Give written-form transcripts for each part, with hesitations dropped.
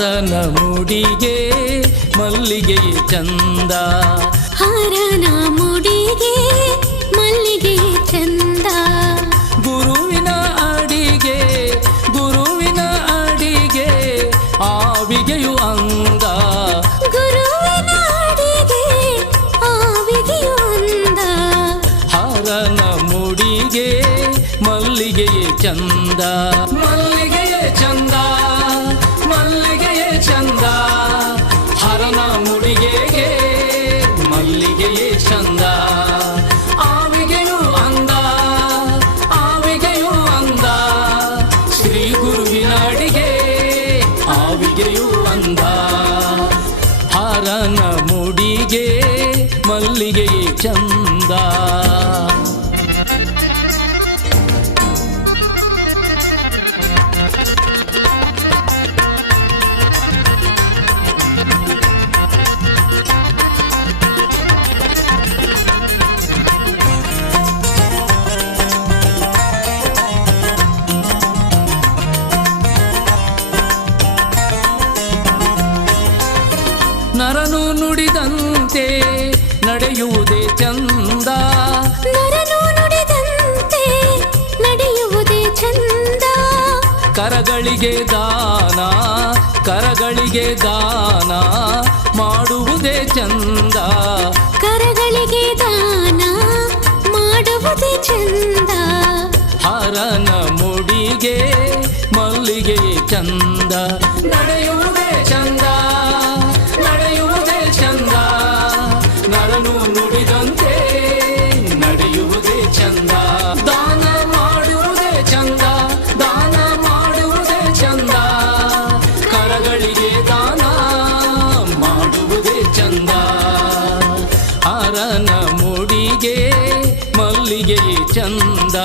ಹರನ ಮುಡಿಗೆ ಮಲ್ಲಿಗೆಯೇ ಚಂದ, ಹರನ ಮುಡಿಗೆ ಮಲ್ಲಿಗೆಯೇ ಚಂದ. ಗುರುವಿನ ಅಡಿಗೆ ಗುರುವಿನ ಅಡಿಗೆ ಆವಿಗೆಯು ಅಂದ, ಗುರುವಿನ ಅಡಿಗೆ ಆವಿಗೆಯು ಅಂದ. ಹರನ ಮುಡಿಗೆ ಮಲ್ಲಿಗೆಯೇ ಚಂದ, ಮಲ್ಲಿಗೆಯೇ ಚಂದ, ಮಲ್ಲಿಗೆಯೇ ಚಂದ. ಹರನ ಮುಡಿಗೆಗೆ ಮಲ್ಲಿಗೆಯೇ ಚಂದ, ಆವಿಗೆಯು ಅಂದ, ಆವಿಗೆಯು ಅಂದ. ಶ್ರೀ ಗುರುವಿನ ಅಡಿಗೆ ಆವಿಗೆಯು ಅಂದ. ಹರನ ಮುಡಿಗೆ ಮಲ್ಲಿಗೆಯೇ ಚಂದ. ನರನು ನುಡಿದಂತೆ ನಡೆಯುವುದೇ ಚಂದ, ನರನು ನುಡಿದಂತೆ ನಡೆಯುವುದೇ ಚಂದ. ಕರಗಳಿಗೆ ದಾನ ಕರಗಳಿಗೆ ದಾನ ಮಾಡುವುದೇ ಚಂದ, ಕರಗಳಿಗೆ ದಾನ ಮಾಡುವುದೇ ಚಂದ. ಹರನ ಮುಡಿಗೆ ಮಲ್ಲಿಗೆಯೇ ಚಂದ, ನಡೆಯುವುದೇ ಚಂದ, ನಡೆಯುವುದೇ ಚಂದ. ನರನು ನುಡಿದಂತೆ ನಡೆಯುವುದೇ ಚಂದ, ದಾನ ಮಾಡುವುದೇ ಚಂದ, ದಾನ ಮಾಡುವುದೇ ಚಂದ. ಕರಗಳಿಗೆ ದಾನ ಮಾಡುವುದೇ ಚಂದ. ಹರನ ಮುಡಿಗೆ ಮಲ್ಲಿಗೆಯೇ ಚಂದ.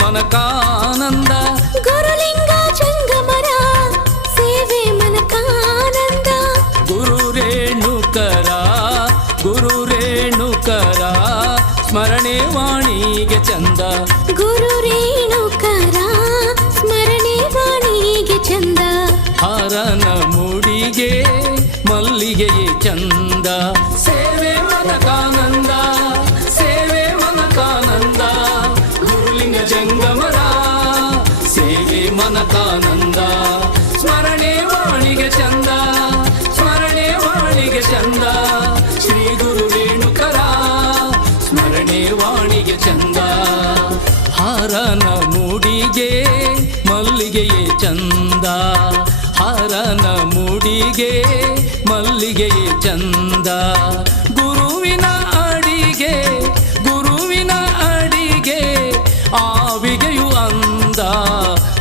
ಮನಕಾನಂದ, ಗುರುಲಿಂಗ ಜಂಗಮರ ಸೇವೆ ಮನಕಾನಂದ. ಗುರು ರೇಣುಕರ ಗುರು ರೇಣುಕರ ಸ್ಮರಣೆ ವಾಣಿಗೆ ಚಂದ, ಗುರು ರೇಣುಕರ ಸ್ಮರಣೆ ವಾಣಿಗೆ ಚಂದ. ಹರನ ಮುಡಿಗೆ ಮಲ್ಲಿಗೆಯೇ ಚಂದ, ಸೇವೆ ಮನಕಾನಂದ, ಸೇವೆ ಮನಕಾನಂದ. ಗುರುಲಿಂಗ ಜಂಗಮರ ಸೇವೆ ಮನಕಾನಂದ, ಸ್ಮರಣೆ ವಾಣಿಗೆ ಚಂದ, ಸ್ಮರಣೆ ವಾಣಿಗೆ ಚಂದ. ಶ್ರೀ ಗುರು ರೇಣುಕರ ಸ್ಮರಣೆ ವಾಣಿಗೆ ಚಂದ. ಹರನ ಮುಡಿಗೆ ಮಲ್ಲಿಗೆಯೇ ಚಂದ, ಹರನ ಮುಡಿಗೆ ಮಲ್ಲಿಗೆಯೇ ಚಂದ. ಗುರುವಿನ ಅಡಿಗೆ ಗುರುವಿನ ಅಡಿಗೆ ಆವಿಗೆಯು ಅಂದ,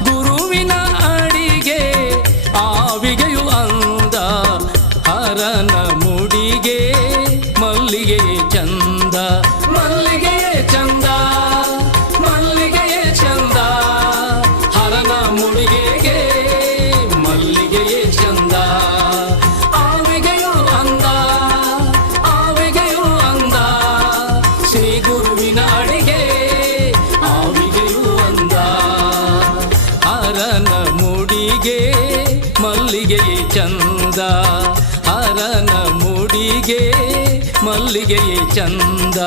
ಗುರುವಿನ ಅಡಿಗೆ ಆವಿಗೆಯು ಅಂದ. ಹರನ ಮುಡಿಗೆ ಮಲ್ಲಿಗೆಯೇ ಚಂದ, ಮಲ್ಲಿಗೆಯೇ ಚಂದ, ಮಲ್ಲಿಗೆಯೇ ಚಂದ. ಹರನ ಮುಡಿಗೆಗೆ ಮಲ್ಲಿಗೆಯೇ ಚಂದ, ಆವಿಗೆಯು ಅಂದ, ಆವಿಗೆಯು ಅಂದ. ಶ್ರೀ ಗುರುವಿನ ಅಡಿಗೆ ಆವಿಗೆಯು ಅಂದ. ಹರನ ಮುಡಿಗೆ ಮಲ್ಲಿಗೆಯೇ ಚಂದ, ಹರನ ಮುಡಿಗೆ ಮಲ್ಲಿಗೆಯೇ ಚಂದ.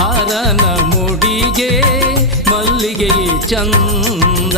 ಹರನ ಮುಡಿಗೆ ಮಲ್ಲಿಗೆಯೇ ಚಂದ.